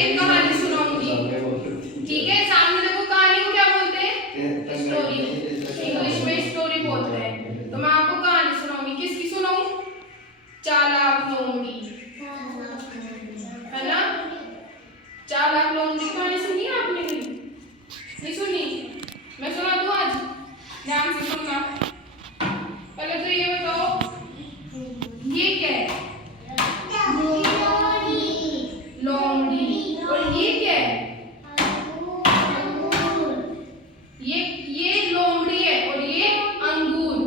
एक कहानी सुनाऊंगी, ठीक है। सामने देखो, कहानी को क्या बोलते हैं? स्टोरी। इंग्लिश में स्टोरी बोलते हैं। तो मैं आपको कहानी सुनाऊंगी। किसकी सुनाऊं? चालाक लोमड़ी, है ना। चालाक लोमड़ी कहानी सुनी है आपने? नहीं सुनी? मैं सुना दूं आज? ध्यान से सुनना। पहले तो ये बताओ, ये क्या है? लोमड़ी। और ये क्या है? ये लोमड़ी है और ये अंगूर।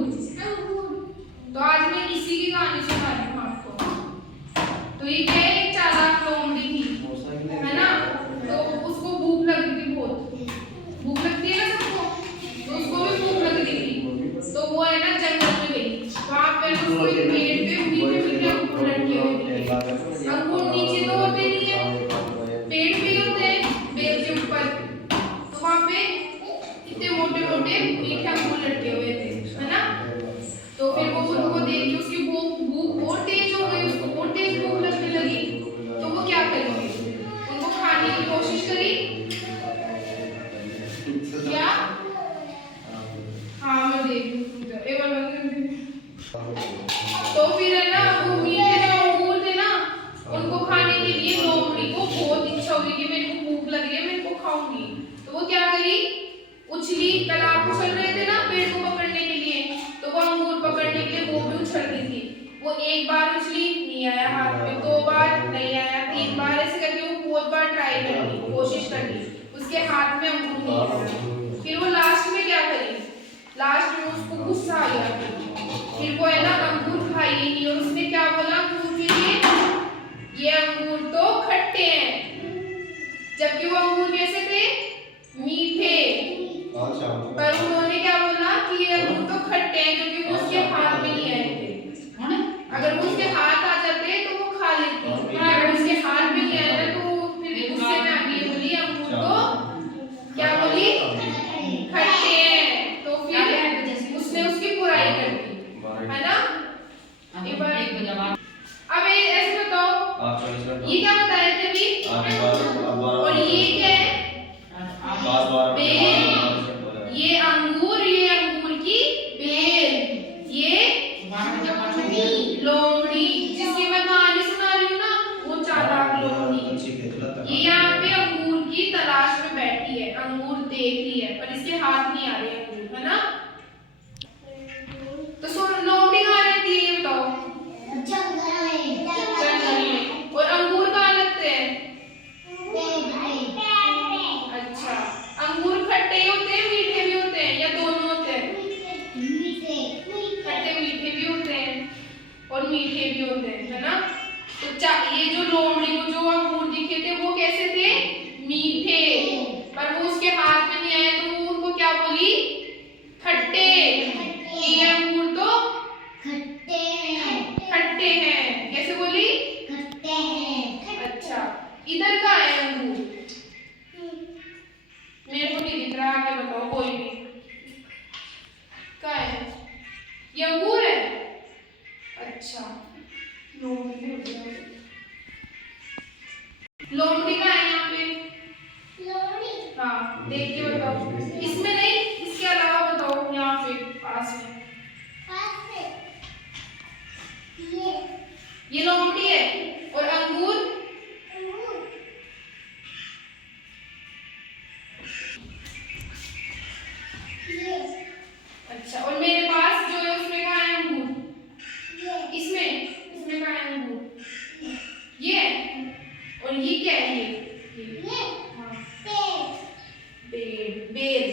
तो आज मैं इसी की कहानी सुना रही हूँ आपको। तो ये क्या है? एक चालाक लोमड़ी थी, है ना। तो उसको भूख लग रही थी बहुत। भूख लगती है ना सबको, तो उसको भी भूख लग रही थी। तो वो है ना जंगल में गई। वहां पे उसको एक पेड़ पे मीठे मीठे अंगूर लटके हुए थे। अंगूर नीचे तो होते नहीं है, पेड़ पे ही होते हैं, बेल के ऊपर। तो वहां पे इतने मोटे मोटे मीठे अंगूर लटके हुए थे, है ना। तो फिर वो उनको देख के उसकी भूख बहुत तेज हो गई, उसको बहुत तेज भूख लगने लगी। तो वो क्या करेगी? उनको खाने की कोशिश करी। क्या? हाँ मैं देख रही हूँ। तो फिर है ना, वो मीठे जो अंगूर थे ना, उनको खाने के लिए लोमड़ी को बहुत इच्छा हुई कि मेरे को भूख लग रही है, मैं इनको खाऊंगी। तो वो क्या करी? उछली, तालाब उछल रहे थे ना पेड़ को पकड़ने के लिए, तो वो अंगूर पकड़ने के लिए वो भी उछल रही थी। वो एक बार उछली, नहीं आया हाथ में, दो बार नहीं आया, तीन बार, ऐसे करके वो बहुत बार ट्राई कर ली, कोशिश कर ली, उसके हाथ में अंगूर नहीं आया। फिर वो लास्ट में क्या करी? लास्ट में उसको गुस्सा आ गया। फिर वो है ना अंगूर खाई ही नहीं, और उसने क्या बोला अंगूर के लिए? ये अंगूर तो खट्टे हैं। जबकि वो अंगूर कैसे थे? मीठे। पर उन्होंने क्या बोला कि ये अंगूर तो खट्टे हैं, क्योंकि वो उसके हाथ में नहीं आए थे। अगर वो उसके हाथ आ जाते तो वो खा लेती, पर अगर उसके हाथ में नहीं आए ना, तो फिर गुस्से में आके बोली अंगूर तो क्या बोली? खट्टे हैं। तो फिर उसने उसकी बुराई कर दी, है ना। अब ऐसे बताओ, ये क्या बताए थे अभी? और ये क्या है? बेल। ये अंगूर की बेल। ये लोमड़ी, जिसकी मैं कहानी सुना रही हूँ ना, वो चालाक लोमड़ी। ये यहाँ पे अंगूर की तलाश में बैठी है, अंगूर देख रही है, पर इसके हाथ नहीं आ रहे अंगूर, है ना। तो सुन, लोमड़ी कहाँ रहती है ये बताओ? जंगल में। और अंगूर कहाँ लगते हैं? अच्छा, अंगूर खट्टे होते हैं, मीठे भी होते हैं, या दोनों होते हैं? खट्टे मीठे भी होते हैं और मीठे भी होते हैं, है ना। तो ये जो लोमड़ी को जो अंगूर दिखे थे वो कैसे थे? मीठे। पर वो उसके हाथ में नहीं आए, तो वो उनको क्या बोली? खट्टे। ये अंगूर तो खट्टे हैं। कैसे बोली? अच्छा, इधर का है अंगूर? मेरे को नहीं दिख रहा, आगे बताओ कोई भी। क्या है? ये अंगूर है? अच्छा, लोमड़ी का है यहाँ पे? हाँ, देख के बताओ। इसमें नहीं, इसके अलावा बताओ, यहाँ पे पास में। ये लोमड़ी है और अंगूर? अच्छा, और मेरे पास जो है उसमें कहाँ है अंगूर? इसमें कहाँ है अंगूर? ये। और ये क्या है? ये हाँ, बेल।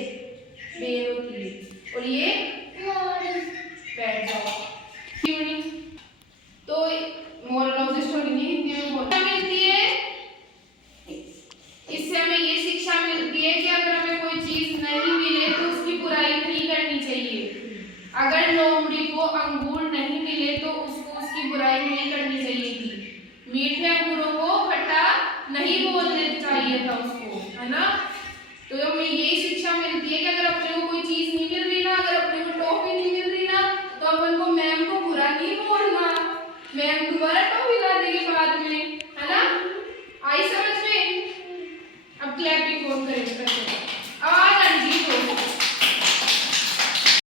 बेल होती है। और ये बैठ जाओ। तो मोरल ऑफ द स्टोरी नहीं, हिंदी में बोलना मिलती है। इससे हमें ये शिक्षा मिलती है कि अगर हमें कोई चीज नहीं मिले तो उसकी बुराई नहीं करनी चाहिए। अगर लोमड़ी को अंगूर नहीं मिले तो उसको उसकी बुराई नहीं करनी चाहिए थी। मीठे अंगूरों को खट्टा नहीं बोलना चाहिए था उसको, है ना। तो हमें ये